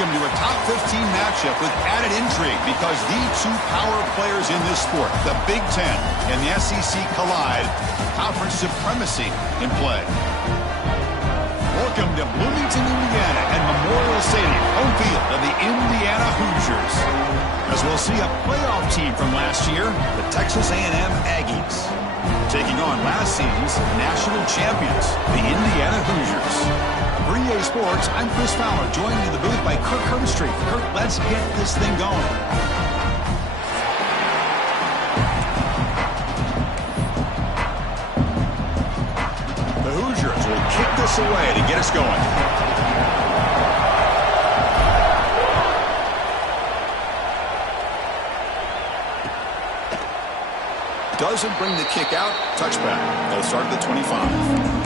Welcome to a top 15 matchup with added intrigue because the two power players in this sport, the Big Ten and the SEC, collide. Conference supremacy in play. Welcome to Bloomington, Indiana and Memorial Stadium, home field of the Indiana Hoosiers. As we'll see a playoff team from last year, the Texas A&M Aggies, taking on last season's national champions, the Indiana Hoosiers. For EA Sports, I'm Chris Fowler, joined in the booth by Kirk Herbstreit. Kirk, let's get this thing going. The Hoosiers will kick this away to get us going. Doesn't bring the kick out. Touchback. They'll start at the 25.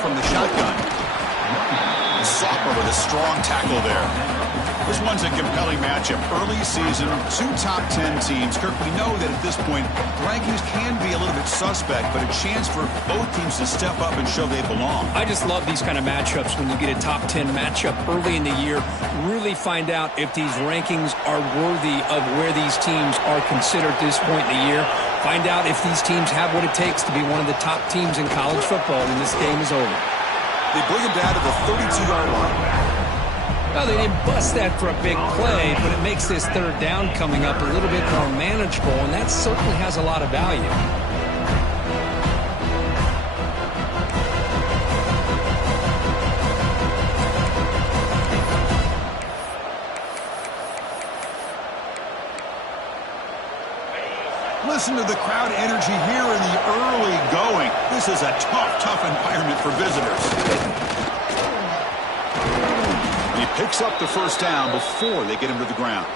From the shotgun. Sophomore with a strong tackle there. This one's a compelling matchup. Early season, two top 10 teams. Kirk, we know that at this point, rankings can be a little bit suspect, but a chance for both teams to step up and show they belong. I just love these kind of matchups when you get a top 10 matchup early in the year. Really find out if these rankings are worthy of where these teams are considered at this point in the year. Find out if these teams have what it takes to be one of the top teams in college football when this game is over. They bring it down to the 32-yard line. Well, they didn't bust that for a big play, but it makes this third down coming up a little bit more manageable, and that certainly has a lot of value. Listen to the crowd energy here in the early going. This is a tough environment for visitors. He picks up the first down before they get him to the ground.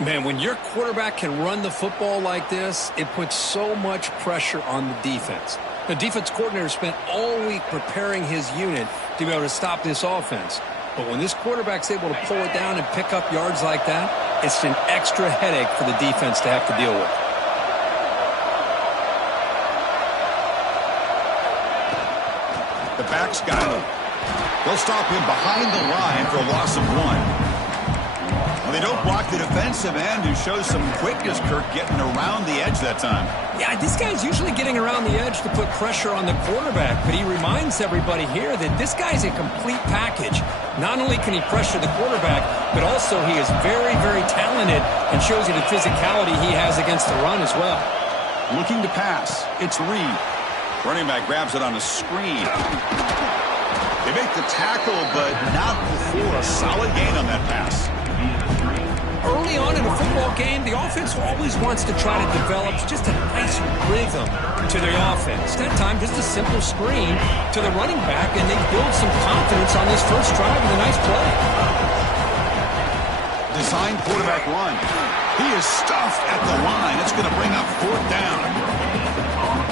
Man, when your quarterback can run the football like this, it puts so much pressure on the defense. The defense coordinator spent all week preparing his unit to be able to stop this offense. But when this quarterback's able to pull it down and pick up yards like that, it's an extra headache for the defense to have to deal with. The back's got him. They'll stop him behind the line for a loss of 1. Well, they don't block the defensive end, who shows some quickness, Kirk, getting around the edge that time. Yeah, this guy's usually getting around the edge to put pressure on the quarterback, but he reminds everybody here that this guy's a complete package. Not only can he pressure the quarterback, but also he is very talented and shows you the physicality he has against the run as well. Looking to pass. It's Reed. Running back grabs it on a screen. They make the tackle, but not before a solid gain on that pass. Early on in a football game, the offense always wants to try to develop just a nice rhythm to their offense. That time, just a simple screen to the running back, and they build some confidence on this first drive with a nice play. Design quarterback run. He is stuffed at the line. It's going to bring up 4th down.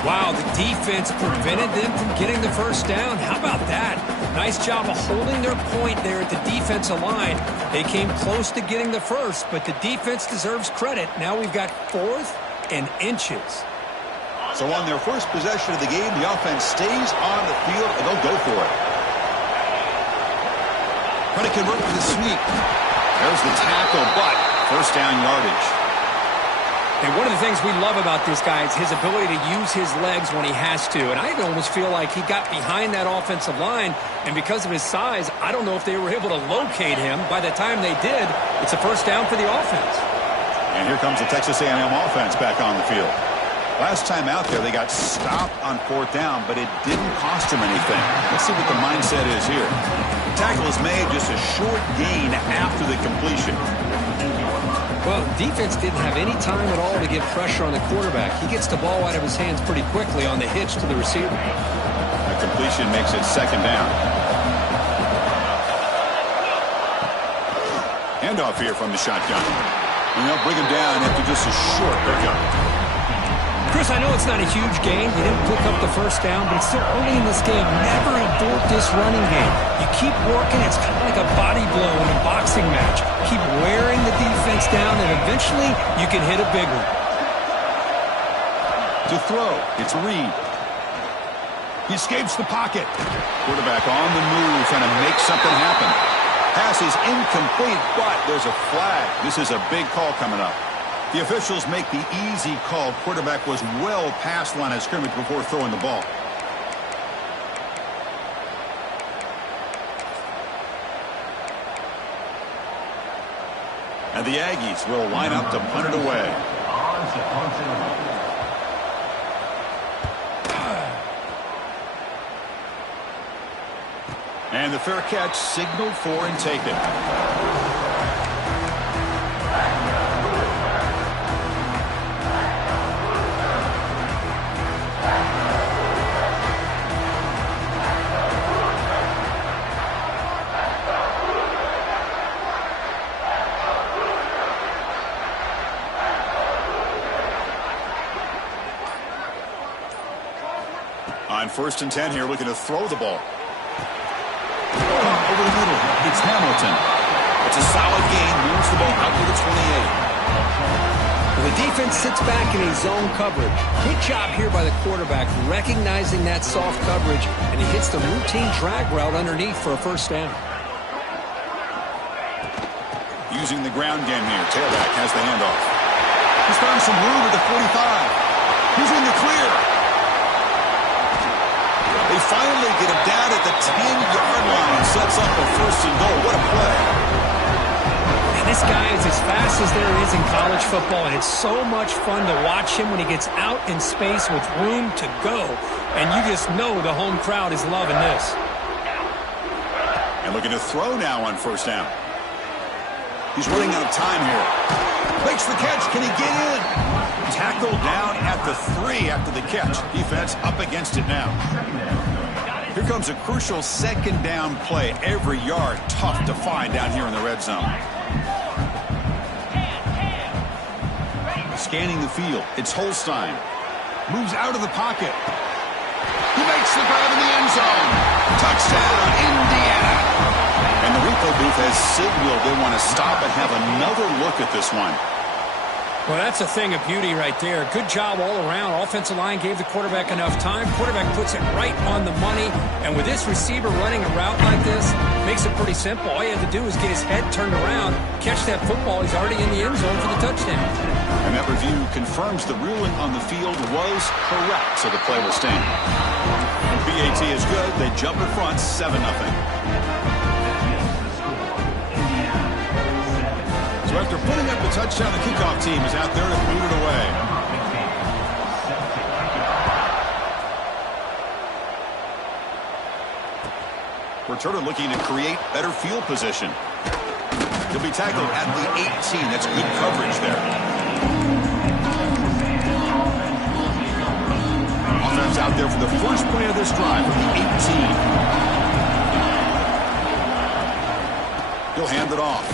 Wow, the defense prevented them from getting the first down. How about that? Nice job of holding their point there at the defensive line. They came close to getting the first, but the defense deserves credit. Now we've got 4th and inches. So on their first possession of the game, the offense stays on the field, and they'll go for it. Trying to convert with a sneak. There's the tackle, but first down yardage. And one of the things we love about this guy is his ability to use his legs when he has to. And I almost feel like he got behind that offensive line, and because of his size, I don't know if they were able to locate him. By the time they did, it's a first down for the offense. And here comes the Texas A&M offense back on the field. Last time out there, they got stopped on 4th down, but it didn't cost them anything. Let's see what the mindset is here. The tackle is made, just a short gain after the completion. Well, defense didn't have any time at all to get pressure on the quarterback. He gets the ball out of his hands pretty quickly on the hitch to the receiver. The completion makes it 2nd down. Handoff here from the shotgun. And they'll bring him down after just a short pickup. Chris, I know it's not a huge gain. You didn't pick up the first down, but it's still early in this game. Never abort this running game. You keep working. It's kind of like a body blow in a boxing match. Keep wearing the defense down, and eventually you can hit a big one. To throw, it's Reed. He escapes the pocket. Quarterback on the move, trying to make something happen. Pass is incomplete, but there's a flag. This is a big call coming up. The officials make the easy call. Quarterback was well past line of scrimmage before throwing the ball. And the Aggies will line up to punt it away. And the fair catch signaled for and taken. On 1st and 10 here, looking to throw the ball. Over the middle, it's Hamilton. It's a solid gain, moves the ball out to the 28. The defense sits back in a zone coverage. Good job here by the quarterback, recognizing that soft coverage, and he hits the routine drag route underneath for a first down. Using the ground game here, tailback has the handoff. He's found some room at the 45. He's in the clear. They finally get him down at the 10-yard line. Sets up a 1st and goal. What a play. And this guy is as fast as there is in college football, and it's so much fun to watch him when he gets out in space with room to go. And you just know the home crowd is loving this. And looking to throw now on 1st down. He's running out of time here. Makes the catch. Can he get in? Tackled down at the 3 after the catch. Defense up against it now. Here comes a crucial 2nd down play. Every yard tough to find down here in the red zone. Scanning the field. It's Holstein. Moves out of the pocket. He makes the grab in the end zone. Touchdown, Indiana. And the replay booth has signaled they want to stop and have another look at this one. Well, that's a thing of beauty right there. Good job all around. Offensive line gave the quarterback enough time. Quarterback puts it right on the money. And with this receiver running a route like this, makes it pretty simple. All you have to do is get his head turned around, catch that football. He's already in the end zone for the touchdown. And that review confirms the ruling on the field was correct, so the play will stand. BAT is good. They jump in front, 7-0. So after putting up the touchdown, the kickoff team is out there to boot it away. Returner looking to create better field position. He'll be tackled at the 18. That's good coverage there. Offense out there for the first play of this drive from the 18. He'll hand it off.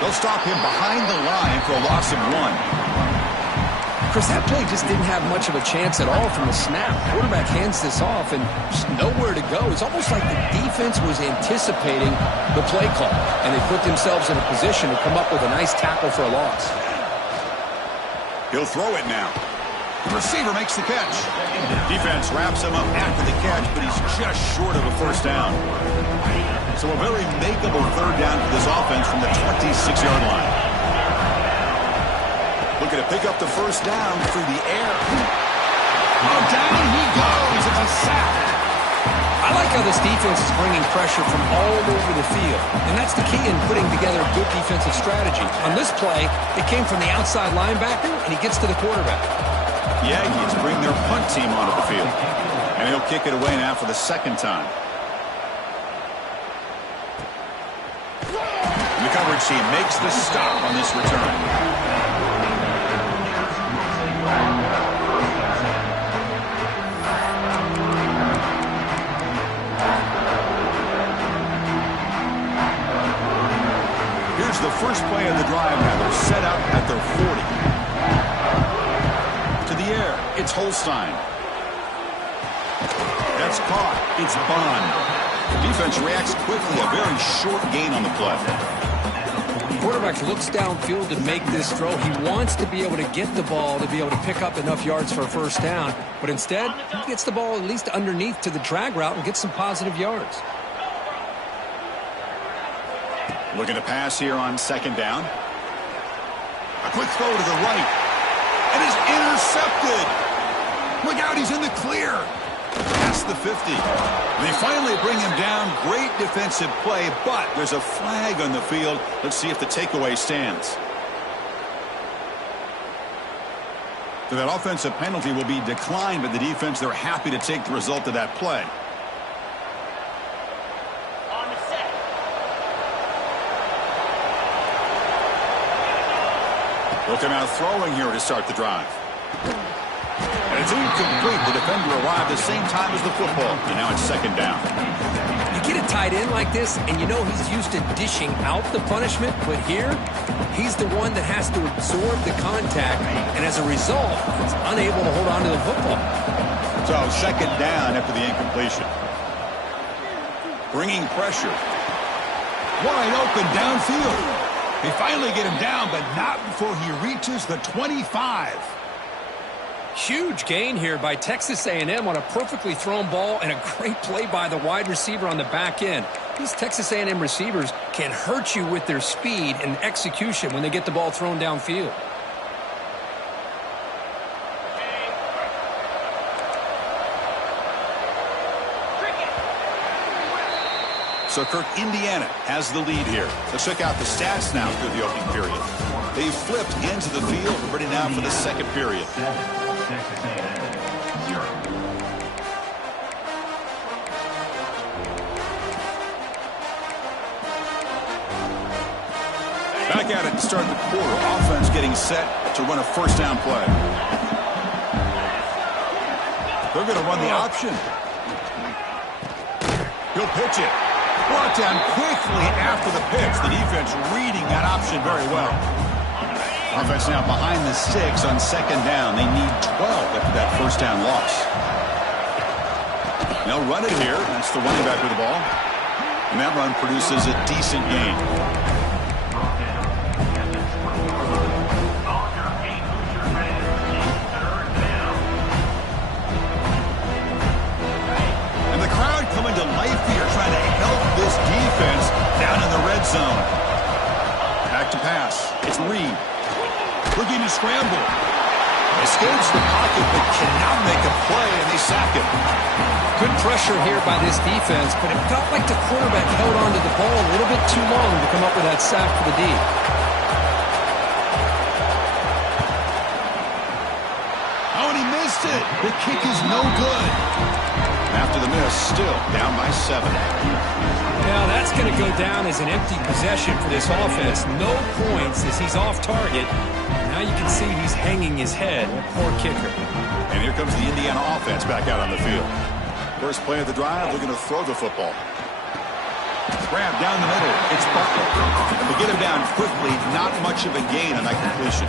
They'll stop him behind the line for a loss of 1. Chris, that play just didn't have much of a chance at all from the snap. Quarterback hands this off and just nowhere to go. It's almost like the defense was anticipating the play call, and they put themselves in a position to come up with a nice tackle for a loss. He'll throw it now. The receiver makes the catch. Defense wraps him up after the catch, but he's just short of a 1st down. So a very makeable 3rd down for this offense from the 26-yard line. Looking to pick up the 1st down through the air. Oh, down he goes. It's a sack. I like how this defense is bringing pressure from all over the field, and that's the key in putting together a good defensive strategy. On this play, it came from the outside linebacker, and he gets to the quarterback. The Aggies bring their punt team onto the field, and he'll kick it away now for the 2nd time. And the coverage team makes the stop on this return. Here's first play of the drive now. They're set up at their 40. To the air, it's Holstein. That's caught. It's Bond. The defense reacts quickly. A very short gain on the play. The quarterback looks downfield to make this throw. He wants to be able to get the ball to be able to pick up enough yards for a first down. But instead, he gets the ball at least underneath to the drag route and gets some positive yards. Looking to pass here on second down. A quick throw to the right. It is intercepted. Look out, he's in the clear. Past the 50. They finally bring him down. Great defensive play, but there's a flag on the field. Let's see if the takeaway stands. So that offensive penalty will be declined by the defense. They're happy to take the result of that play. Looking out throwing here to start the drive. And it's incomplete. The defender arrived at the same time as the football. And now it's second down. You get a tight end like this, and you know he's used to dishing out the punishment. But here, he's the one that has to absorb the contact. And as a result, he's unable to hold on to the football. So second down after the incompletion. Bringing pressure. Wide open downfield. They finally get him down, but not before he reaches the 25. Huge gain here by Texas A&M on a perfectly thrown ball and a great play by the wide receiver on the back end. These Texas A&M receivers can hurt you with their speed and execution when they get the ball thrown downfield. So Kirk, Indiana has the lead here. Let's check out the stats now through the opening period. They flipped into the field, ready now for the second period. Back at it to start the quarter. Offense getting set to run a first down play. They're going to run the option. He'll pitch it. Brought down quickly after the pitch. The defense reading that option very well. Offense now behind the 6 on second down. They need 12 after that first down loss. They'll run it here. That's the running back with the ball. And that run produces a decent gain. And the crowd coming to life here, trying to help this defense down in the red zone. Back to pass. It's Reed. Looking to scramble. Escapes the pocket, but cannot make a play, and they sack him. Good pressure here by this defense, but it felt like the quarterback held on to the ball a little bit too long to come up with that sack for the D. Oh, and he missed it. The kick is no good. After the miss, still down by 7. Now that's going to go down as an empty possession for this offense. No points as he's off target. Now you can see he's hanging his head. Poor kicker. And here comes the Indiana offense back out on the field. First play of the drive, they're going to throw the football. Grab down the middle. It's Butler. They get him down quickly. Not much of a gain on that completion.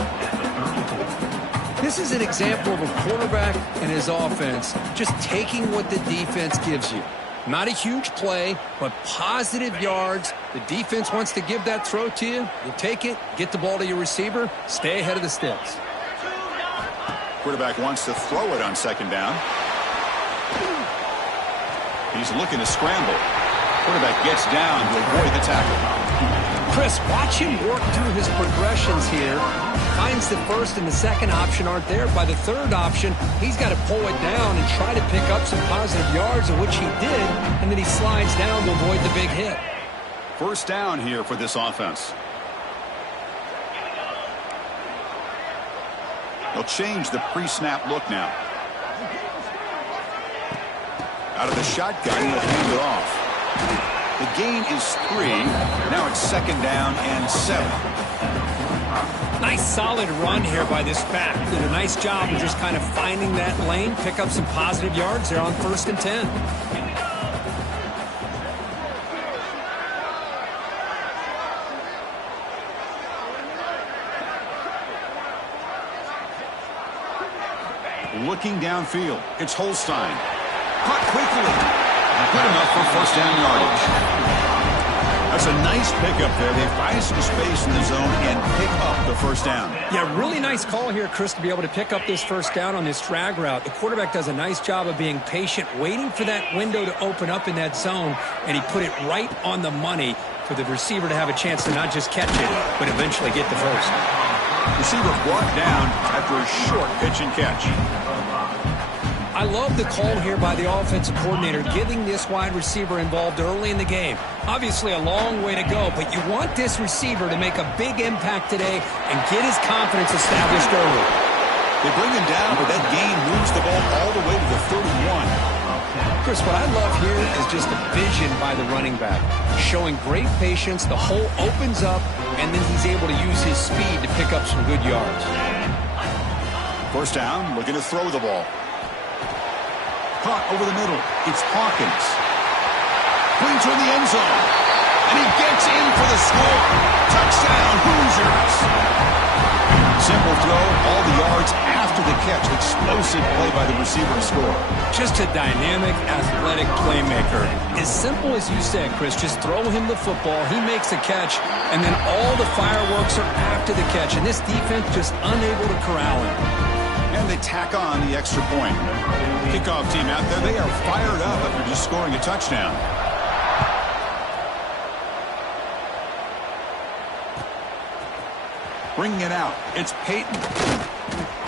This is an example of a quarterback and his offense just taking what the defense gives you. Not a huge play, but positive yards. The defense wants to give that throw to you. You take it, get the ball to your receiver, stay ahead of the sticks. Quarterback wants to throw it on second down. He's looking to scramble. Quarterback gets down to avoid the tackle. Chris, watch him work through his progressions here. Finds the first and the second option aren't there. By the third option, he's got to pull it down and try to pick up some positive yards, of which he did, and then he slides down to avoid the big hit. First down here for this offense. They'll change the pre-snap look now. Out of the shotgun, he'll hand it off. The gain is 3. Now it's second down and 7. Nice solid run here by this back. Did a nice job of just kind of finding that lane, pick up some positive yards there on 1st and 10. Looking downfield, it's Holstein. Caught quickly. Good enough for first down yardage. That's a nice pickup there. They find some space in the zone and pick up the first down. Yeah, really nice call here, Chris, to be able to pick up this first down on this drag route. The quarterback does a nice job of being patient, waiting for that window to open up in that zone, and he put it right on the money for the receiver to have a chance to not just catch it, but eventually get the first. Receiver brought down after a short pitch and catch. I love the call here by the offensive coordinator, getting this wide receiver involved early in the game. Obviously a long way to go, but you want this receiver to make a big impact today and get his confidence established early. They bring him down, but that gain moves the ball all the way to the 31. Chris, what I love here is just the vision by the running back. Showing great patience, the hole opens up, and then he's able to use his speed to pick up some good yards. First down, looking to throw the ball. Caught over the middle. It's Hawkins. Brings her in the end zone. And he gets in for the score. Touchdown, Hoosiers. Simple throw, all the yards after the catch. Explosive play by the receiver to score. Just a dynamic, athletic playmaker. As simple as you said, Chris, just throw him the football. He makes a catch, and then all the fireworks are after the catch. And this defense just unable to corral him. And they tack on the extra point. Kickoff team out there, they are fired up after just scoring a touchdown. Bringing it out, it's Peyton.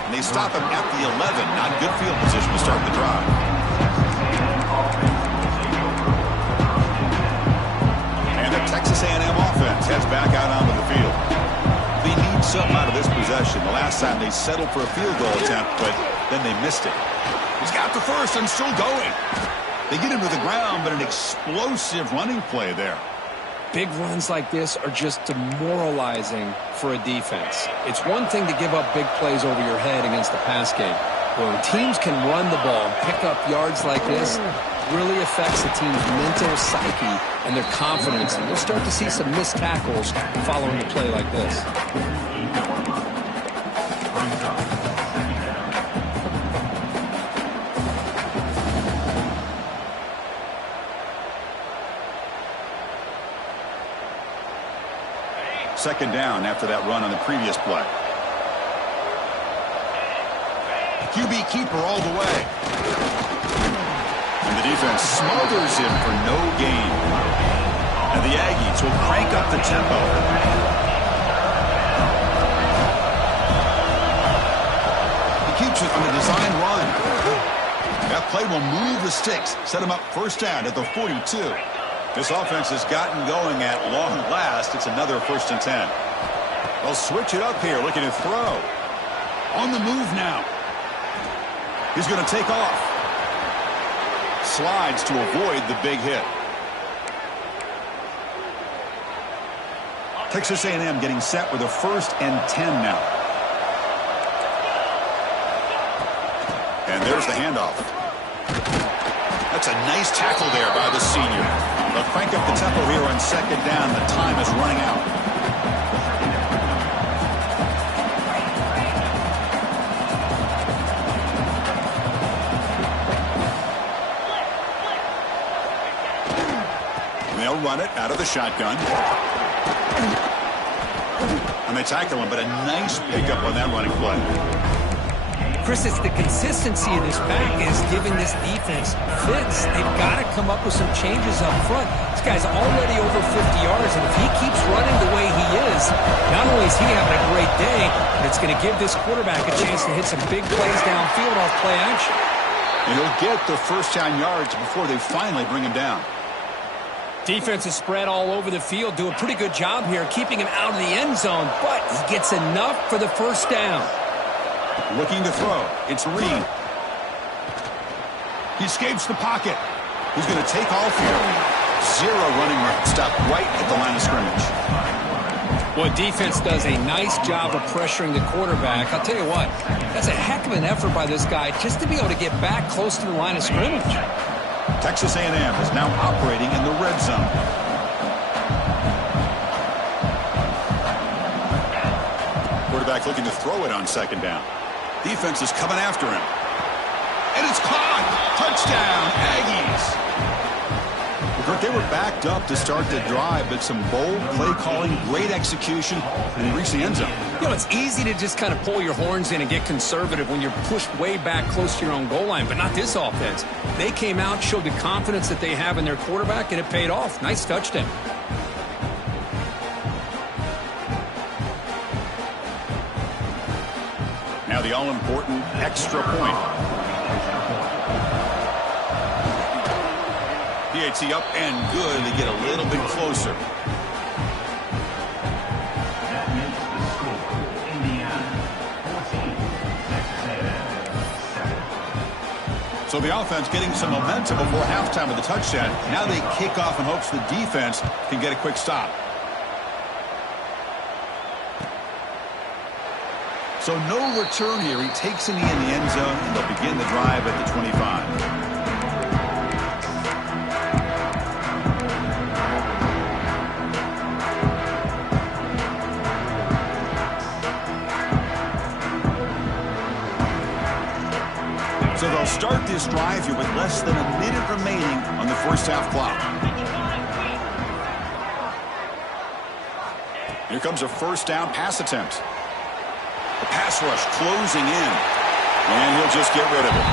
And they stop him at the 11. Not good field position to start the drive. And the Texas A&M offense heads back out onto the field. They need something out of this possession. The last time they settled for a field goal attempt, but then they missed it. He's got the first and still going. They get him to the ground, but an explosive running play there. Big runs like this are just demoralizing for a defense. It's one thing to give up big plays over your head against the pass game. But when teams can run the ball and pick up yards like this, really affects the team's mental psyche and their confidence. And we'll start to see some missed tackles following a play like this. Second down after that run on the previous play. QB keeper all the way. And the defense smothers him for no gain. And the Aggies will crank up the tempo. He keeps it on a design run. That play will move the sticks, set him up first down at the 42. This offense has gotten going at long last. It's another 1st and 10. They'll switch it up here, looking to throw. On the move now. He's going to take off. Slides to avoid the big hit. Texas A&M getting set with a 1st and 10 now. And there's the handoff. That's a nice tackle there by the senior. They'll crank up the tempo here on second down. The time is running out. And they'll run it out of the shotgun. And they tackle him, but a nice pickup on that running play. Chris, it's the consistency of this back is giving this defense fits. They've got to come up with some changes up front. This guy's already over 50 yards, and if he keeps running the way he is, not only is he having a great day, but it's going to give this quarterback a chance to hit some big plays downfield off play action. And he'll get the first down yards before they finally bring him down. Defense is spread all over the field, do a pretty good job here keeping him out of the end zone, but he gets enough for the first down. Looking to throw. It's Reed. He escapes the pocket. He's going to take off here. Zero running room. Stop right at the line of scrimmage. Well, defense does a nice job of pressuring the quarterback. I'll tell you what, that's a heck of an effort by this guy just to be able to get back close to the line of scrimmage. Texas A&M is now operating in the red zone. Quarterback looking to throw it on second down. Defense is coming after him. And it's caught. Touchdown, Aggies. Kurt, they were backed up to start the drive, but some bold play calling, great execution, and they reached the end zone. You know, it's easy to just kind of pull your horns in and get conservative when you're pushed way back close to your own goal line, but not this offense. They came out, showed the confidence that they have in their quarterback, and it paid off. Nice touchdown. Now the all-important extra point. PAT up and good. They get a little bit closer. That makes the score Indiana 14, Texas A&M 7. So the offense getting some momentum before halftime with the touchdown. Now they kick off in hopes the defense can get a quick stop. So no return here. He takes in the end zone, and they'll begin the drive at the 25. So they'll start this drive here with less than a minute remaining on the first half clock. Here comes a first down pass attempt. The pass rush closing in, and he'll just get rid of it.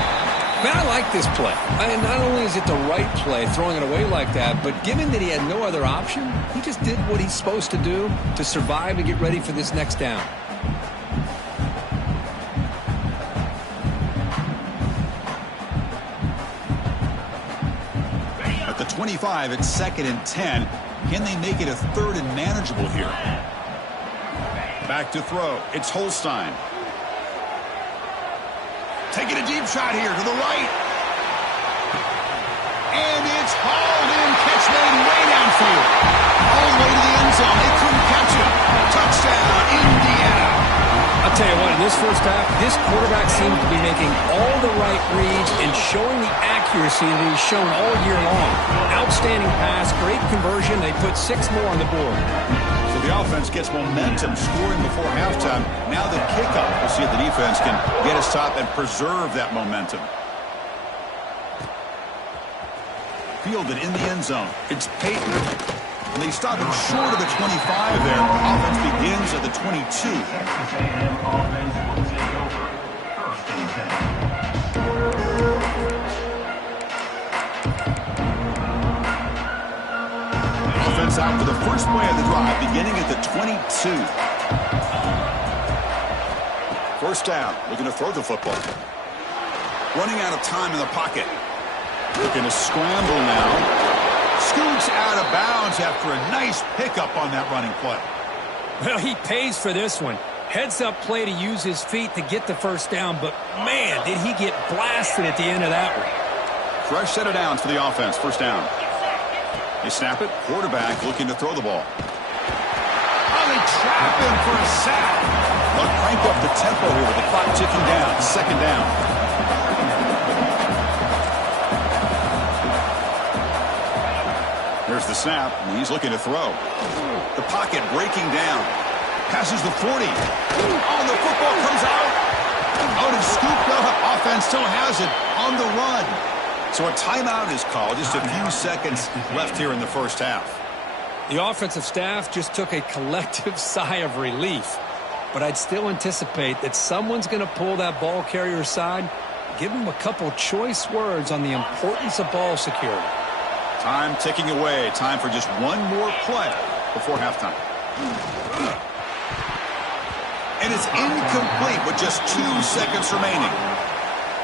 Man, I like this play. Not only is it the right play, throwing it away like that, but given that he had no other option, he just did what he's supposed to do to survive and get ready for this next down. At the 25, it's 2nd and 10. Can they make it a 3rd and manageable here? Back to throw. It's Holstein. Taking a deep shot here to the right. And it's hauled in. Catch made way downfield. All the way to the end zone. They couldn't catch him. Touchdown, Indiana. I'll tell you what, in this first half, this quarterback seems to be making all the right reads and showing the accuracy that he's shown all year long. Outstanding pass, great conversion. They put 6 more on the board. So the offense gets momentum scoring before halftime. Now the kickoff. We'll see if the defense can get a stop and preserve that momentum. Fielded in the end zone. It's Peyton. And they stop him short of the 25 there. Offense begins at the 22. Texas A&M offense will take over 1st and 10. Offense out for the first play of the drive, beginning at the 22. First down, looking to throw the football. Running out of time in the pocket. Looking to scramble now. Scoots out of bounds after a nice pickup on that running play. Well, he pays for this one. Heads-up play to use his feet to get the first down, but, man, did he get blasted at the end of that one. Fresh set of downs for the offense. First down. They snap it. Quarterback looking to throw the ball. Oh, they trap him for a sack. They'll crank up the tempo here with the clock ticking down. 2nd down. There's the snap, and he's looking to throw. The pocket breaking down. Passes the 40. Oh, the football comes out. Oh, and it's scooped up. Offense still has it on the run. So a timeout is called. Just a few seconds left here in the first half. The offensive staff just took a collective sigh of relief. But I'd still anticipate that someone's going to pull that ball carrier aside, give him a couple choice words on the importance of ball security. Time ticking away. Time for just one more play before halftime. And it's incomplete with just 2 seconds remaining.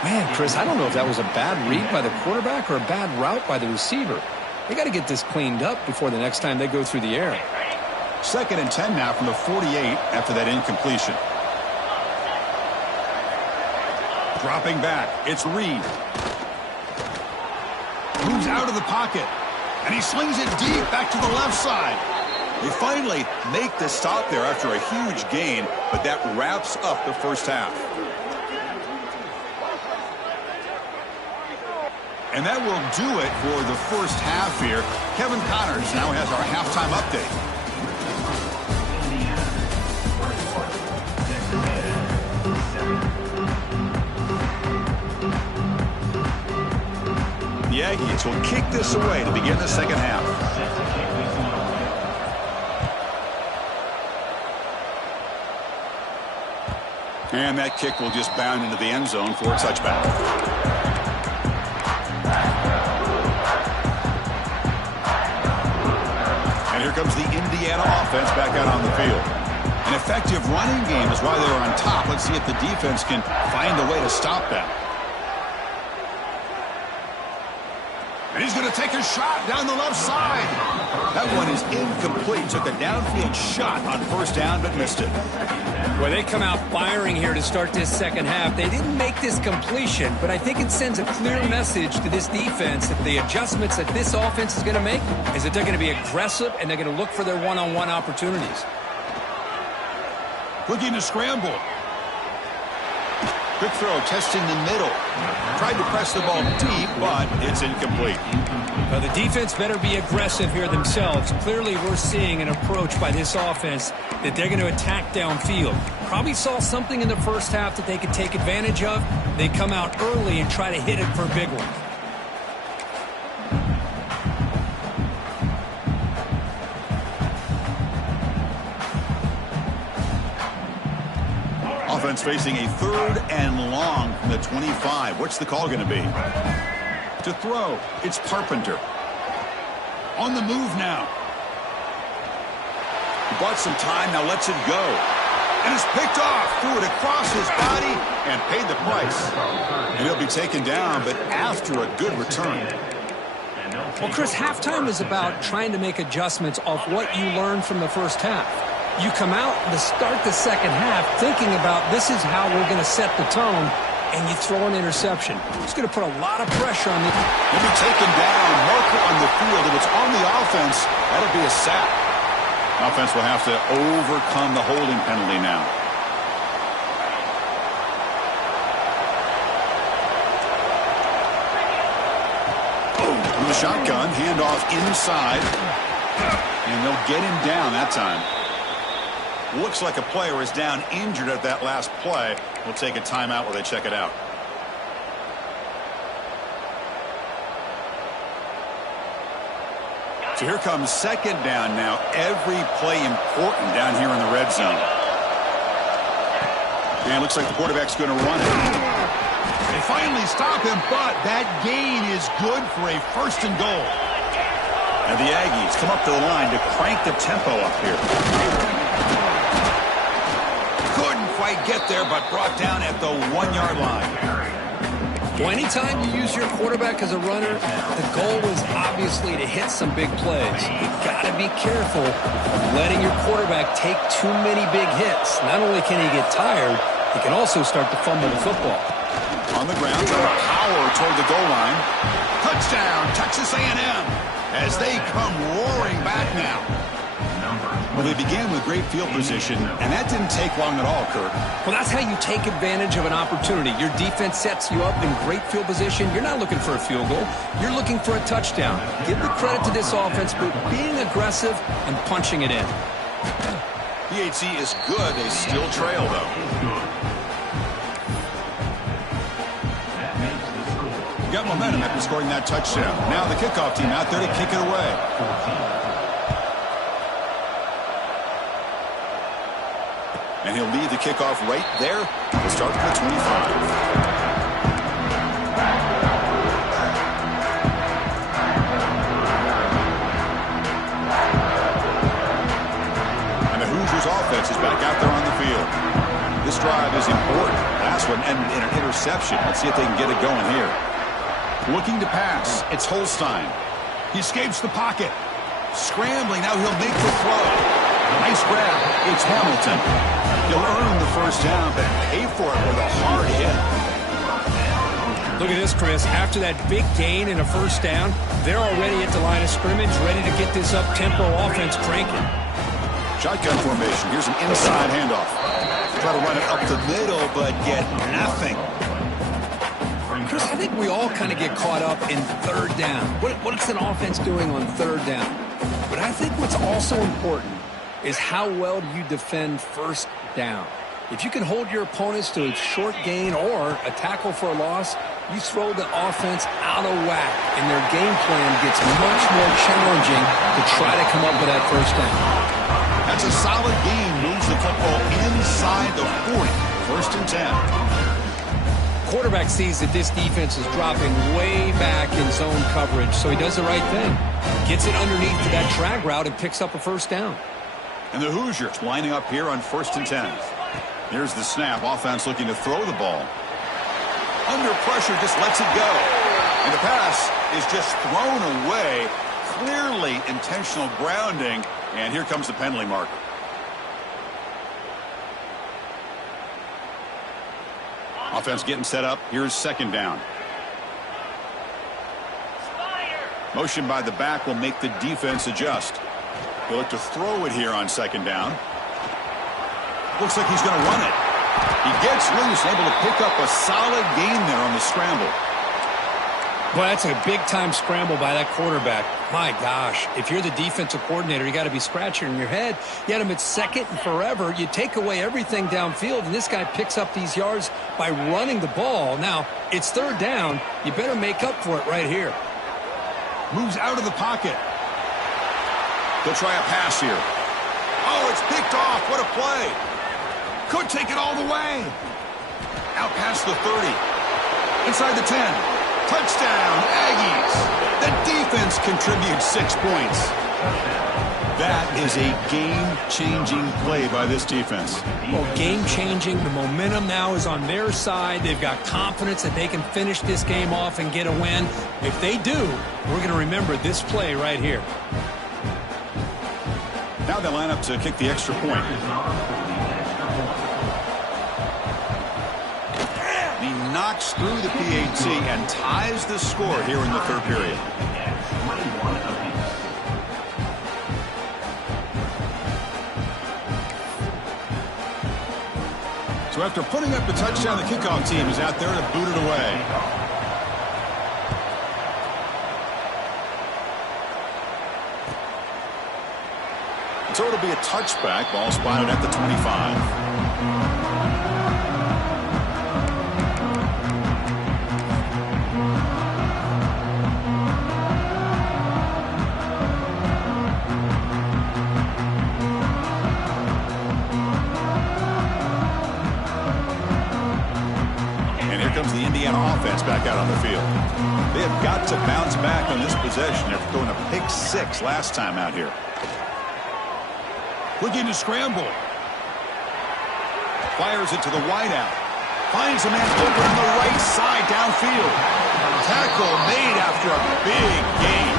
Man, Chris, I don't know if that was a bad read by the quarterback or a bad route by the receiver. They got to get this cleaned up before the next time they go through the air. 2nd and 10 now from the 48 after that incompletion. Dropping back. It's Reed. Moves out of the pocket. And he slings it deep back to the left side. They finally make the stop there after a huge gain, but that wraps up the first half. And that will do it for the first half here. Kevin Connors now has our halftime update. Aggies will kick this away to begin the second half. And that kick will just bound into the end zone for a touchback. And here comes the Indiana offense back out on the field. An effective running game is why they were on top. Let's see if the defense can find a way to stop that. And he's going to take a shot down the left side. That one is incomplete. Took a downfield shot on first down, but missed it. Well, they come out firing here to start this second half. They didn't make this completion, but I think it sends a clear message to this defense that the adjustments that this offense is going to make is that they're going to be aggressive and they're going to look for their one-on-one opportunities. Looking to scramble. Quick throw, testing the middle. Tried to press the ball deep, but it's incomplete. Well, the defense better be aggressive here themselves. Clearly, we're seeing an approach by this offense that they're going to attack downfield. Probably saw something in the first half that they could take advantage of. They come out early and try to hit it for a big one. Offense facing a 3rd and long from the 25. What's the call going to be? To throw, it's Carpenter. On the move now. He bought some time, now lets it go. And it's picked off, threw it across his body, and paid the price. And he'll be taken down, but after a good return. Well, Chris, halftime is about trying to make adjustments off what you learned from the first half. You come out to start the second half thinking about this is how we're going to set the tone, and you throw an interception. It's going to put a lot of pressure on the... He'll be taken down, marker on the field. If it's on the offense, that'll be a sack. Offense will have to overcome the holding penalty now. From the shotgun, handoff inside, and they'll get him down that time. Looks like a player is down injured at that last play. We'll take a timeout while they check it out. So here comes second down now. Every play important down here in the red zone. And it looks like the quarterback's going to run it. They finally stop him, but that gain is good for a 1st and goal. And the Aggies come up to the line to crank the tempo up here. Couldn't quite get there, but brought down at the 1-yard line. Well, anytime you use your quarterback as a runner, the goal is obviously to hit some big plays. You've got to be careful of letting your quarterback take too many big hits. Not only can he get tired, he can also start to fumble the football. On the ground, trying to power toward the goal line. Touchdown, Texas A&M, as they come roaring back now. Well, they began with great field position, and that didn't take long at all, Kurt. Well, that's how you take advantage of an opportunity. Your defense sets you up in great field position. You're not looking for a field goal. You're looking for a touchdown. Give the credit to this offense for being aggressive and punching it in. PHC is good. They still trail, though. Got momentum after scoring that touchdown. Now the kickoff team out there to kick it away. And he'll lead the kickoff right there to start from the 25. And the Hoosiers offense is back out there on the field. This drive is important. Last one ended in an interception. Let's see if they can get it going here. Looking to pass. It's Holstein. He escapes the pocket. Scrambling. Now he'll make the throw. Nice grab. It's Hamilton. He'll earn the first down, but pay for it with a hard hit. Look at this, Chris. After that big gain in a first down, they're already at the line of scrimmage, ready to get this up-tempo offense cranking. Shotgun formation. Here's an inside handoff. Try to run it up the middle, but get nothing. Chris, I think we all kind of get caught up in third down. What's an offense doing on third down? But I think what's also important is how well do you defend first down. If you can hold your opponents to a short gain or a tackle for a loss, You throw the offense out of whack, and their game plan gets much more challenging to try to come up with that first down. That's a solid gain. Moves the football inside the 40. First and 10. Quarterback sees that this defense is dropping way back in zone coverage, so he does the right thing. Gets it underneath to that drag route and picks up a first down. And the Hoosiers lining up here on first and 10. Here's the snap. Offense looking to throw the ball. Under pressure, just lets it go. And the pass is just thrown away. Clearly intentional grounding. And here comes the penalty marker. Offense getting set up. Here's second down. Motion by the back will make the defense adjust. He'll look to throw it here on second down. Looks like he's going to run it. He gets loose, able to pick up a solid gain there on the scramble. Well, that's a big-time scramble by that quarterback. My gosh, if you're the defensive coordinator, you got to be scratching your head. You had him at second and forever. You take away everything downfield, and this guy picks up these yards by running the ball. Now, it's third down. You better make up for it right here. Moves out of the pocket. They'll try a pass here. Oh, it's picked off. What a play. Could take it all the way. Out past the 30. Inside the 10. Touchdown, Aggies. The defense contributes 6 points. That is a game-changing play by this defense. Well, game-changing. The momentum now is on their side. They've got confidence that they can finish this game off and get a win. If they do, we're going to remember this play right here. Now they line up to kick the extra point. He knocks through the PAT and ties the score here in the third period. So after putting up the touchdown, the kickoff team is out there to boot it away. So it'll be a touchback. Ball spotted at the 25. Comes the Indiana offense back out on the field. They have got to bounce back on this possession after throwing a pick 6 last time out here. Looking to scramble. Fires it to the wideout. Finds a man open on the right side downfield. Tackle made after a big gain.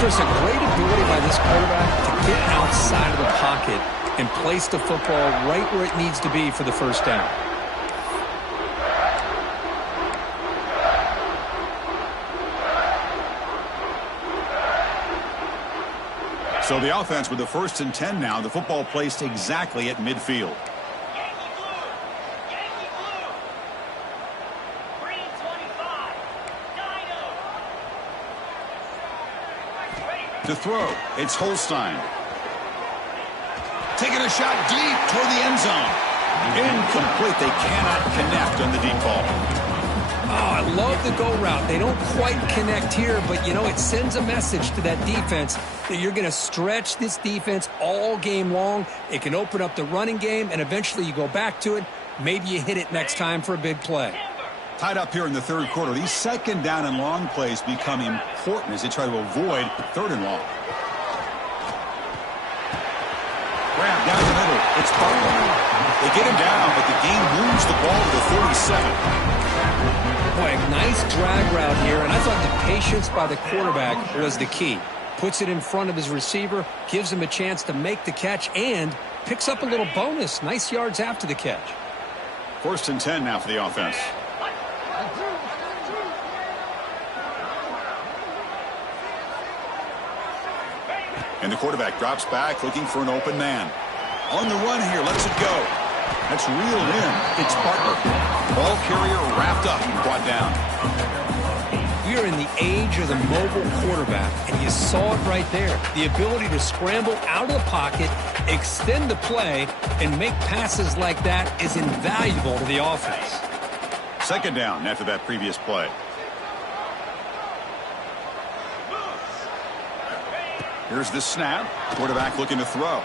There's a great ability by this quarterback to get outside of the pocket and place the football right where it needs to be for the first down. So the offense with the first and 10 now. The football placed exactly at midfield. To throw, it's Holstein. Taking a shot deep toward the end zone. Incomplete. They cannot connect on the deep ball. Oh, I love the go route. They don't quite connect here, but, you know, it sends a message to that defense that you're going to stretch this defense all game long. It can open up the running game, and eventually you go back to it. Maybe you hit it next time for a big play. Tied up here in the third quarter. These second down and long plays become important as they try to avoid third and long. Grab down the middle. It's Butler. They get him down, but the game moves the ball to the 37. Boy, nice drag route here, and I thought the patience by the quarterback was the key. Puts it in front of his receiver, gives him a chance to make the catch, and picks up a little bonus. Nice yards after the catch. First and 10 now for the offense. And the quarterback drops back, looking for an open man. On the run here, lets it go. That's reeled in. It's Butler. Ball carrier wrapped up and brought down. We're in the age of the mobile quarterback, and you saw it right there. The ability to scramble out of the pocket, extend the play, and make passes like that is invaluable to the offense. second down after that previous play. Here's the snap. Quarterback looking to throw.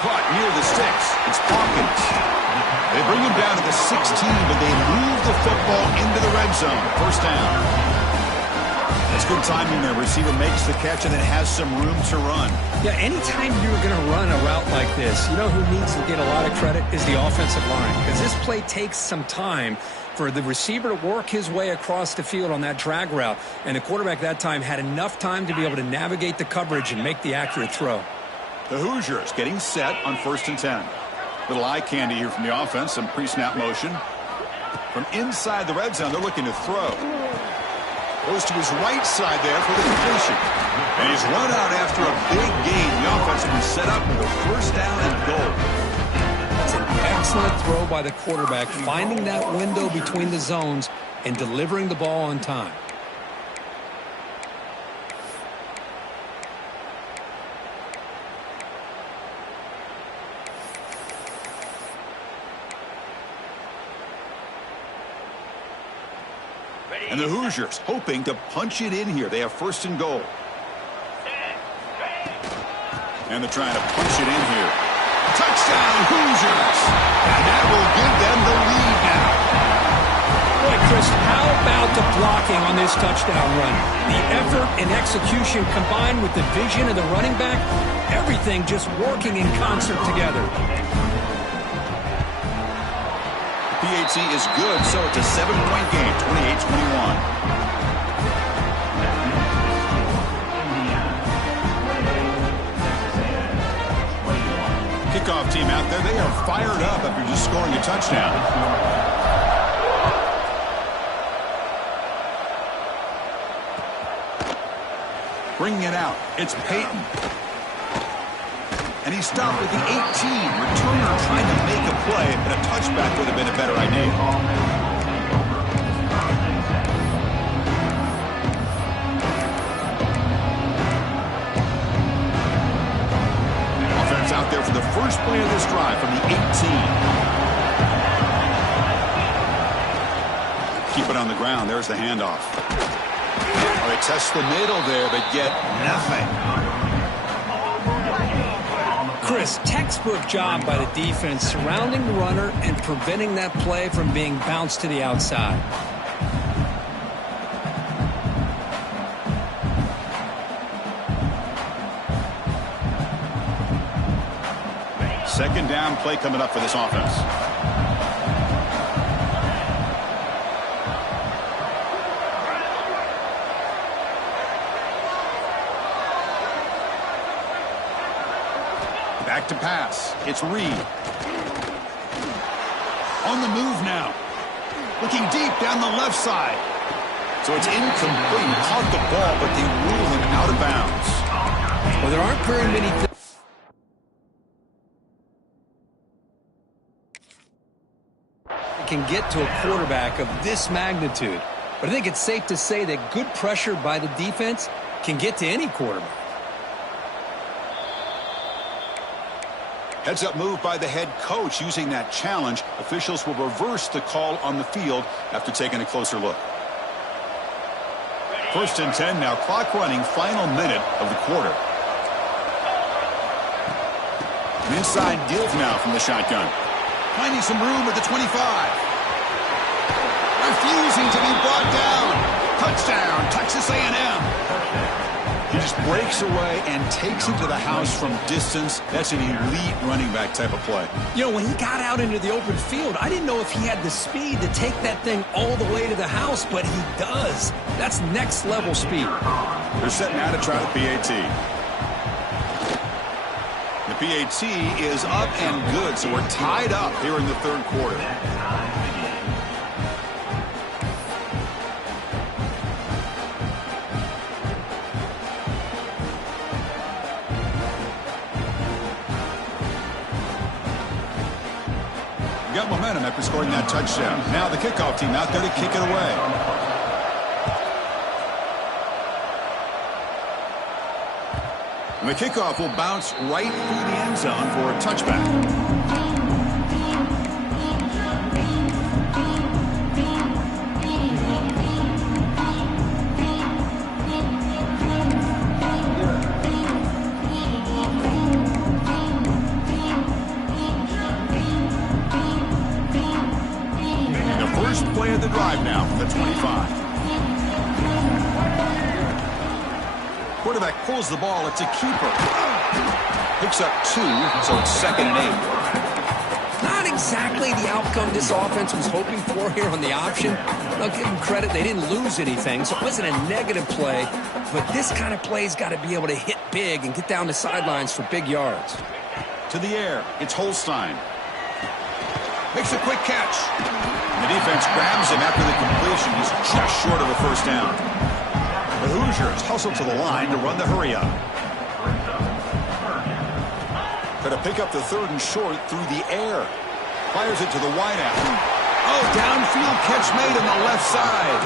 Caught near the sticks. It's Hawkins. They bring him down to the 16, but they move the football into the red zone. First down. That's good timing there. Receiver makes the catch and it has some room to run. Yeah, anytime you're going to run a route like this, you know who needs to get a lot of credit is the offensive line. Because this play takes some time for the receiver to work his way across the field on that drag route. And the quarterback that time had enough time to be able to navigate the coverage and make the accurate throw. The Hoosiers getting set on 1st and 10. Little eye candy here from the offense. Some pre-snap motion. From inside the red zone, they're looking to throw. Goes to his right side there for the completion. And he's run out after a big gain. The offense will be set up with a first down and goal. That's an excellent throw by the quarterback, finding that window between the zones and delivering the ball on time. And the Hoosiers hoping to punch it in here. They have 1st and goal. And they're trying to punch it in here. Touchdown, Hoosiers! And that will give them the lead now. Boy, Chris, how about the blocking on this touchdown run? The effort and execution combined with the vision of the running back, everything just working in concert together. PAT is good, so it's a 7-point game, 28-21. Kickoff team out there, they are fired up after just scoring a touchdown. Bringing it out, it's Peyton. And he stopped at the 18. Returner trying to make a play, and a touchback would have been a better idea. Offense out there for the first play of this drive from the 18. Keep it on the ground. There's the handoff. Oh, they test the middle there, but get nothing. Chris, textbook job by the defense surrounding the runner and preventing that play from being bounced to the outside. Second down play coming up for this offense. Back to pass. It's Reed. On the move now. Looking deep down the left side. So it's incomplete. He caught the ball, but they rule him out of bounds. Well, there aren't very many can get to a quarterback of this magnitude. But I think it's safe to say that good pressure by the defense can get to any quarterback. Heads up move by the head coach using that challenge. Officials will reverse the call on the field after taking a closer look. 1st and 10 now. Clock running. Final minute of the quarter. An inside give now from the shotgun. Finding some room at the 25. Refusing to be brought down. Touchdown, Texas A&M. He just breaks away and takes it to the house from distance. That's an elite running back type of play. You know, when he got out into the open field, I didn't know if he had the speed to take that thing all the way to the house, but he does. That's next level speed. They're setting out to try the PAT. The PAT is up and good, so we're tied up here in the third quarter. Got momentum after scoring that touchdown. Now the kickoff team out there to kick it away. And the kickoff will bounce right through the end zone for a touchback. play of the drive now from the 25. Quarterback pulls the ball. It's a keeper. Picks up 2, so it's 2nd and 8. Not exactly the outcome this offense was hoping for here on the option. I'll give them credit. They didn't lose anything, so it wasn't a negative play. But this kind of play's got to be able to hit big and get down the sidelines for big yards. To the air. It's Holstein. Makes a quick catch. And the defense grabs him after the completion. He's just short of a first down. The Hoosiers hustle to the line to run the hurry up. Going to pick up the 3rd and short through the air. Fires it to the wideout. Oh, downfield catch made on the left side.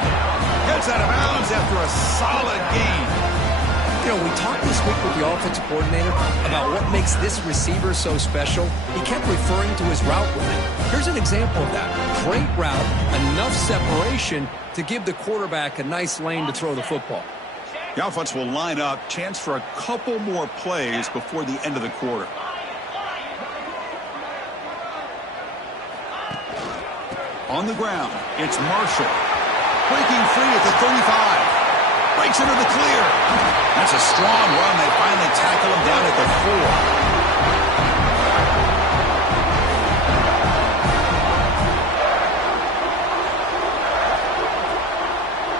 Gets out of bounds after a solid gain. You know, we talked this week with the offensive coordinator about what makes this receiver so special. He kept referring to his route running. Here's an example of that. Great route, enough separation to give the quarterback a nice lane to throw the football. The offense will line up. Chance for a couple more plays before the end of the quarter. On the ground, it's Marshall. Breaking free at the 35. Breaks into the clear. That's a strong run. They finally tackle him down at the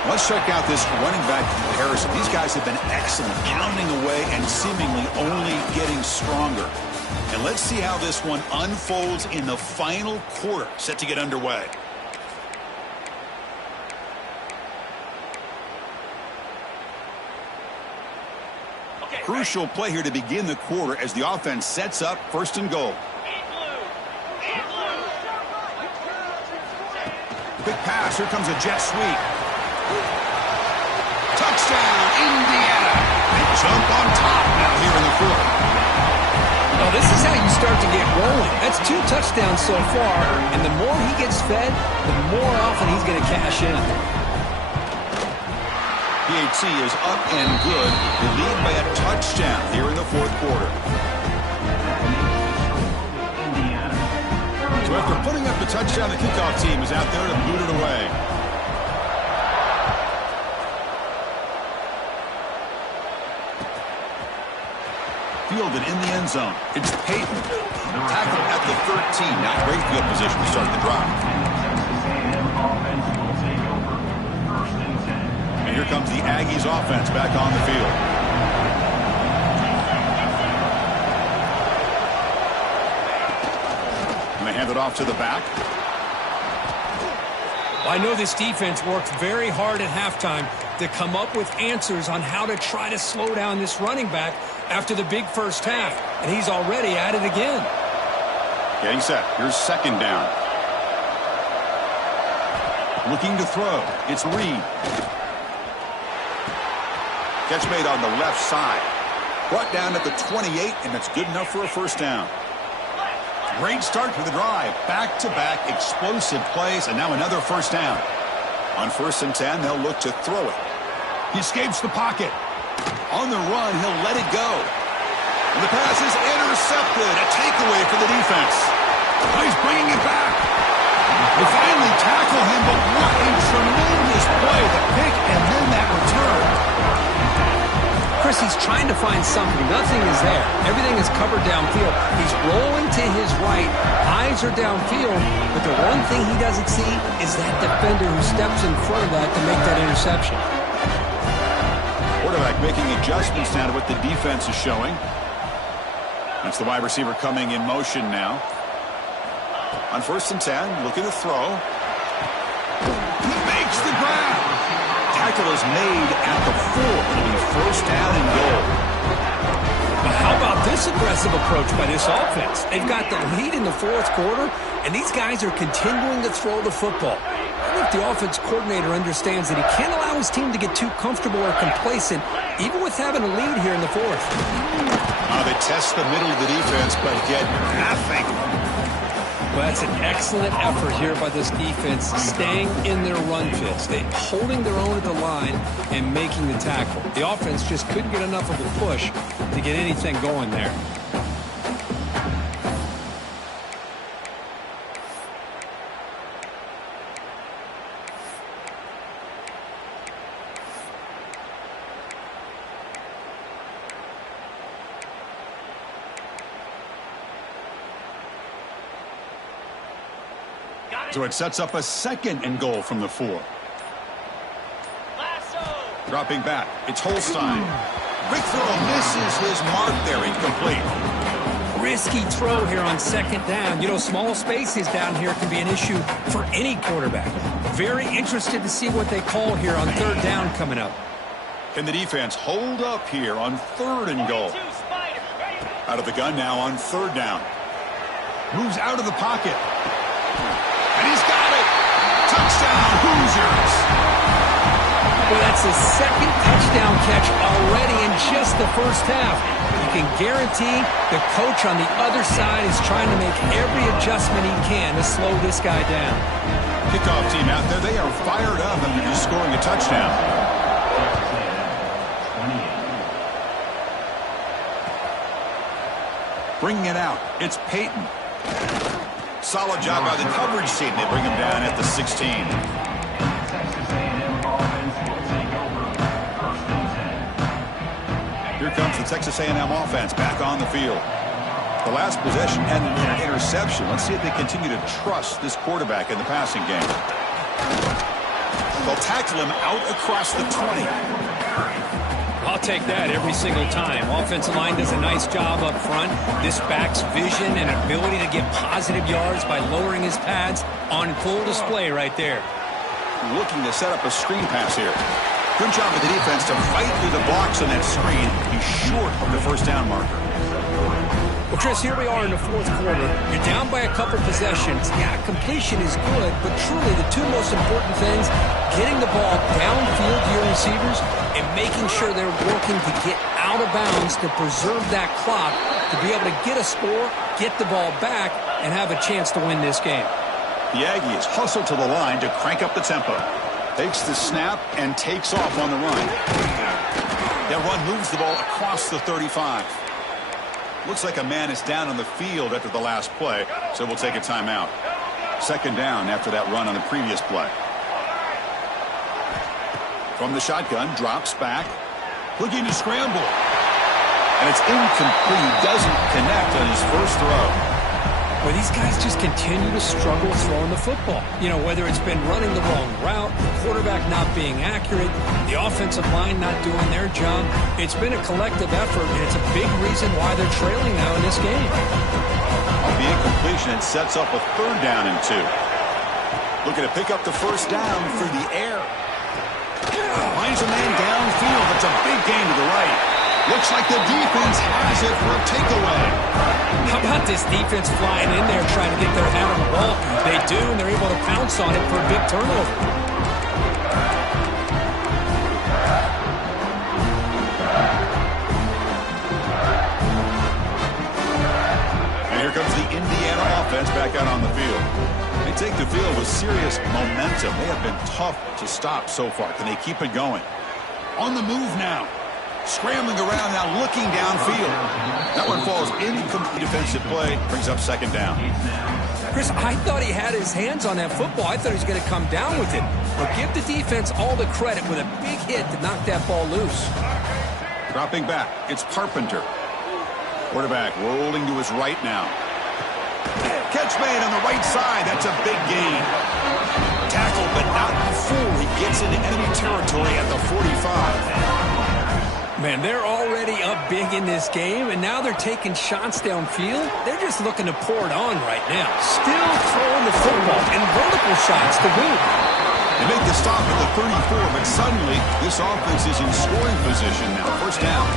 4. Let's check out this running back comparison. These guys have been excellent, pounding away and seemingly only getting stronger. And let's see how this one unfolds in the final quarter, set to get underway. Crucial play here to begin the quarter as the offense sets up 1st and goal. Big pass. Here comes a jet sweep. Touchdown, Indiana. They jump on top now here in the 4th. Well, this is how you start to get rolling. That's 2 touchdowns so far, and the more he gets fed, the more often he's going to cash in. PAT is up and good. They lead by a touchdown here in the 4th quarter. So after putting up the touchdown, the kickoff team is out there to boot it away. Fielded in the end zone. It's Peyton. Tackled at the 13. Now great field position to start the drive. And here comes the Aggies offense back on the field. And they hand it off to the back. I know this defense worked very hard at halftime to come up with answers on how to try to slow down this running back after the big first half. And he's already at it again. Getting set. Here's 2nd down. Looking to throw. It's Reed. Catch made on the left side. Brought down at the 28, and that's good enough for a first down. Great start to the drive. Back-to-back explosive plays, and now another first down. On 1st and 10, they'll look to throw it. He escapes the pocket. On the run, he'll let it go. And the pass is intercepted. A takeaway for the defense. Oh, he's bringing it back. They finally tackle him, but what a tremendous play. The pick and then that return. Chris, he's trying to find something. Nothing is there. Everything is covered downfield. He's rolling to his right. Eyes are downfield. But the one thing he doesn't see is that defender who steps in front of that to make that interception. Quarterback making adjustments now to what the defense is showing. That's the wide receiver coming in motion now. On 1st and 10, looking to throw. He makes the grab. Tackle is made at the 4. It'll be first down and goal. But how about this aggressive approach by this offense? They've got the lead in the 4th quarter, and these guys are continuing to throw the football. I think the offense coordinator understands that he can't allow his team to get too comfortable or complacent, even with having a lead here in the 4th. They test the middle of the defense, but get nothing. Well, that's an excellent effort here by this defense, staying in their run fits. They're holding their own at the line and making the tackle. The offense just couldn't get enough of a push to get anything going there. So it sets up a 2nd and goal from the 4. Dropping back, it's Holstein. Quick throw, misses his mark there, incomplete. Risky throw here on 2nd down. You know, small spaces down here can be an issue for any quarterback. Very interested to see what they call here on 3rd down coming up. Can the defense hold up here on 3rd and goal? Out of the gun now on 3rd down. Moves out of the pocket. And he's got it. Touchdown, Hoosiers. Well, that's his 2nd touchdown catch already in just the first half. You can guarantee the coach on the other side is trying to make every adjustment he can to slow this guy down. Kickoff team out there, they are fired up after just scoring a touchdown. Bringing it out, it's Peyton. Solid job by the coverage team. They bring him down at the 16. Here comes the Texas A&M offense back on the field. The last possession ended in an interception. Let's see if they continue to trust this quarterback in the passing game. They'll tackle him out across the 20. I'll take that every single time. Offensive line does a nice job up front. This back's vision and ability to get positive yards by lowering his pads on full display right there. Looking to set up a screen pass here. Good job of the defense to fight through the blocks on that screen. He's short of the 1st down marker. Well, Chris, here we are in the 4th quarter. You're down by a couple possessions. Yeah, completion is good, but truly the 2 most important things, getting the ball downfield to your receivers and making sure they're working to get out of bounds to preserve that clock, to be able to get a score, get the ball back, and have a chance to win this game. The Aggies hustle to the line to crank up the tempo. Takes the snap and takes off on the run. That run moves the ball across the 35. Looks like a man is down on the field after the last play, so we'll take a timeout. 2nd down after that run on the previous play. From the shotgun, drops back. Looking to scramble. And it's incomplete. Doesn't connect on his first throw. Well, these guys just continue to struggle throwing the football. You know, whether it's been running the wrong route, the quarterback not being accurate, the offensive line not doing their job. It's been a collective effort, and it's a big reason why they're trailing now in this game. The incompletion, it sets up a 3rd down and 2. Looking to pick up the 1st down through the air. Finds a man downfield. That's a big gain to the right. Looks like the defense has it for a takeaway. How about this defense flying in there trying to get their hand on the ball? They do, and they're able to pounce on it for a big turnover. And here comes the Indiana offense back out on the field. They take the field with serious momentum. They have been tough to stop so far. Can they keep it going? On the move now. Scrambling around now, looking downfield. That one falls incomplete defensive play. Brings up 2nd down. Chris, I thought he had his hands on that football. I thought he was going to come down with it. But give the defense all the credit with a big hit to knock that ball loose. Dropping back, it's Carpenter. Quarterback rolling to his right now. Catch made on the right side. That's a big gain. Tackle, but not before he gets into enemy territory at the 45. Man, they're already up big in this game, and now they're taking shots downfield. They're just looking to pour it on right now. Still throwing the football and vertical shots to boot. They make the stop at the 34, but suddenly this offense is in scoring position now. 1st down.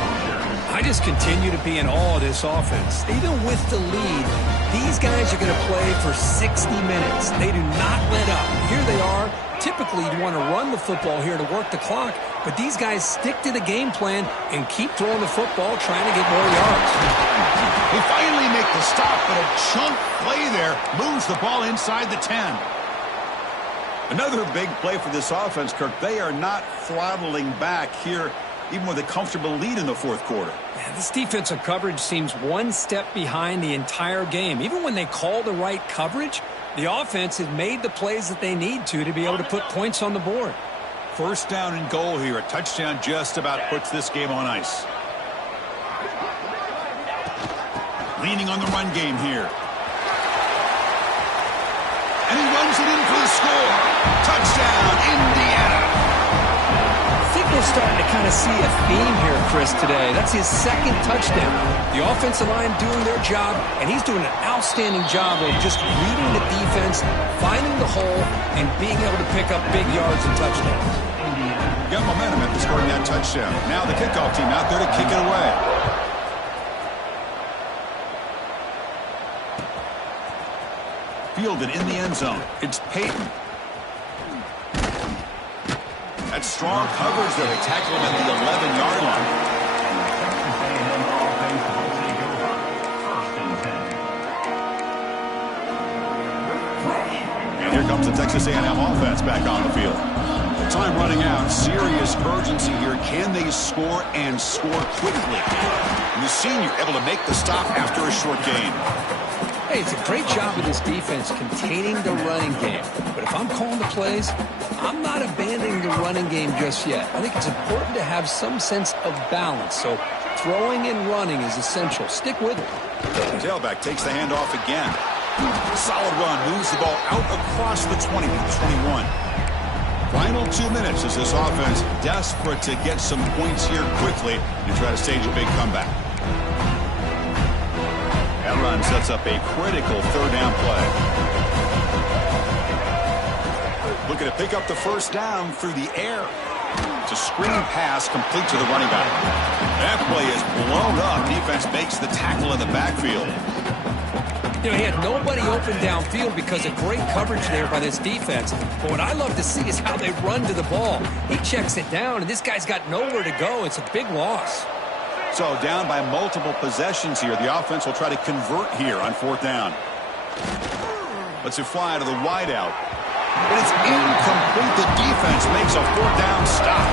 I just continue to be in awe of this offense. Even with the lead, these guys are going to play for 60 minutes. They do not let up. Here they are. Typically, you'd want to run the football here to work the clock, but these guys stick to the game plan and keep throwing the football, trying to get more yards. They finally make the stop, but a chunk play there moves the ball inside the 10. Another big play for this offense, Kirk. They are not throttling back here, even with a comfortable lead in the 4th quarter. Man, this defensive coverage seems one step behind the entire game. Even when they call the right coverage, the offense has made the plays that they need to be able to put points on the board. 1st down and goal here. A touchdown just about puts this game on ice. Leaning on the run game here. And he runs it score. Touchdown, Indiana. I think we're starting to kind of see a theme here, Chris, today. That's his second touchdown. The offensive line doing their job, and he's doing an outstanding job of just reading the defense, finding the hole, and being able to pick up big yards and touchdowns. Got momentum after scoring that touchdown. Now the kickoff team out there to kick it away. Fielded in the end zone. It's Peyton. That's strong coverage there. They tackle him at the 11-yard line. And here comes the Texas A&M offense back on the field. Time running out. Serious urgency here. Can they score and score quickly? And the senior able to make the stop after a short gain. Hey, it's a great job of this defense containing the running game. But if I'm calling the plays, I'm not abandoning the running game just yet. I think it's important to have some sense of balance. So throwing and running is essential. Stick with it. The tailback takes the handoff again. Solid run. Moves the ball out across the 20 to the 21. Final 2 minutes as this offense desperate to get some points here quickly and try to stage a big comeback. That run sets up a critical third down play. Looking to pick up the first down through the air. It's a screen pass complete to the running back. That play is blown up. Defense makes the tackle in the backfield. You know, he had nobody open downfield because of great coverage there by this defense. But what I love to see is how they run to the ball. He checks it down, and this guy's got nowhere to go. It's a big loss. So down by multiple possessions here. The offense will try to convert here on fourth down. Lets it fly to the wideout. And it's incomplete. The defense makes a fourth down stop.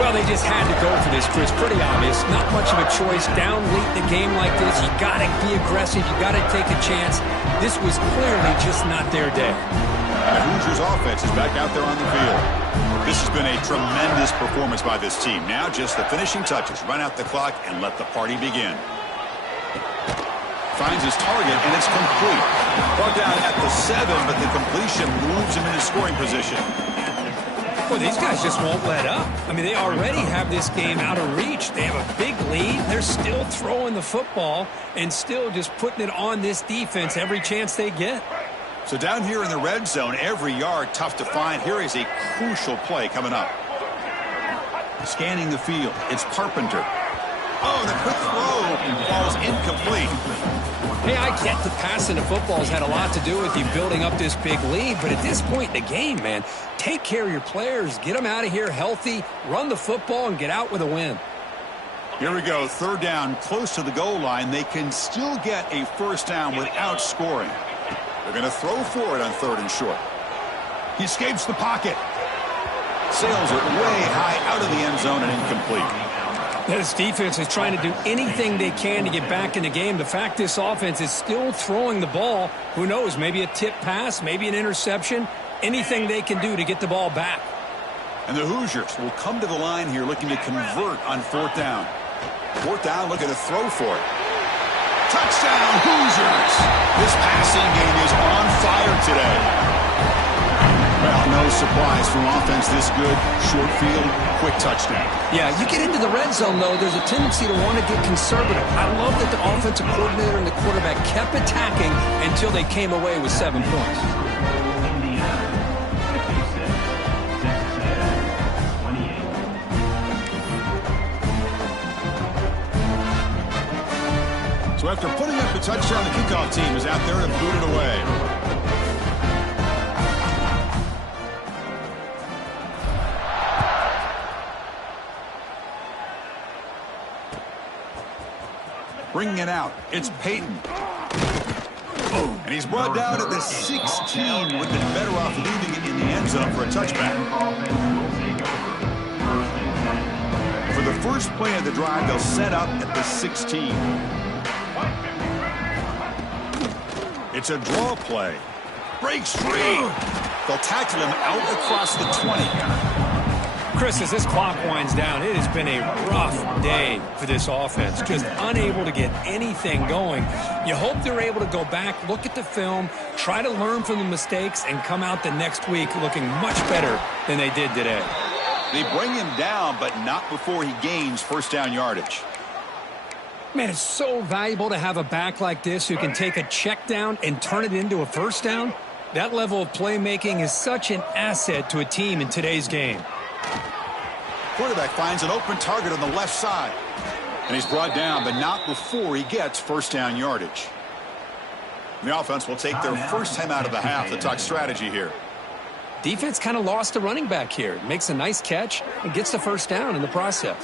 Well, they just had to go for this, Chris. Pretty obvious. Not much of a choice. Down late in the game like this, you got to be aggressive. You got to take a chance. This was clearly just not their day. The Hoosiers offense is back out there on the field. This has been a tremendous performance by this team. Now just the finishing touches. Run out the clock and let the party begin. Finds his target, and it's complete. Brought down at the 7, but the completion moves him into scoring position. Well, these guys just won't let up. I mean, they already have this game out of reach. They have a big lead. They're still throwing the football and still just putting it on this defense every chance they get. So down here in the red zone, every yard tough to find. Here is a crucial play coming up. Scanning the field, it's Carpenter. Oh, the quick throw falls incomplete. Hey, I get the passing of football has had a lot to do with you building up this big lead, but at this point in the game, man, take care of your players, get them out of here healthy, run the football, and get out with a win. Here we go, third down, close to the goal line. They can still get a first down without scoring. They're going to throw for it on third and short. He escapes the pocket. Sails it way high out of the end zone and incomplete. This defense is trying to do anything they can to get back in the game. The fact this offense is still throwing the ball, who knows, maybe a tip pass, maybe an interception, anything they can do to get the ball back. And the Hoosiers will come to the line here looking to convert on fourth down. Fourth down, looking to throw for it. Touchdown, Hoosiers! This passing game is on fire today. Well, no surprise from offense this good. Short field, quick touchdown. Yeah, you get into the red zone, though, there's a tendency to want to get conservative. I love that the offensive coordinator and the quarterback kept attacking until they came away with 7 points. So after putting up the touchdown, the kickoff team is out there to boot it away. Bringing it out, it's Peyton. And he's brought down at the 16. Would have been better off leaving it in the end zone for a touchback. For the first play of the drive, they'll set up at the 16. It's a draw play. Breaks free. They'll tackle him out across the 20. Chris, as this clock winds down, it has been a rough day for this offense. Just unable to get anything going. You hope they're able to go back, look at the film, try to learn from the mistakes, and come out the next week looking much better than they did today. They bring him down, but not before he gains first down yardage. Man, it's so valuable to have a back like this who can take a check down and turn it into a first down. That level of playmaking is such an asset to a team in today's game. Quarterback finds an open target on the left side. And he's brought down, but not before he gets first down yardage. The offense will take their first time out of the half to talk strategy here. Defense kind of lost a running back here. Makes a nice catch and gets the first down in the process.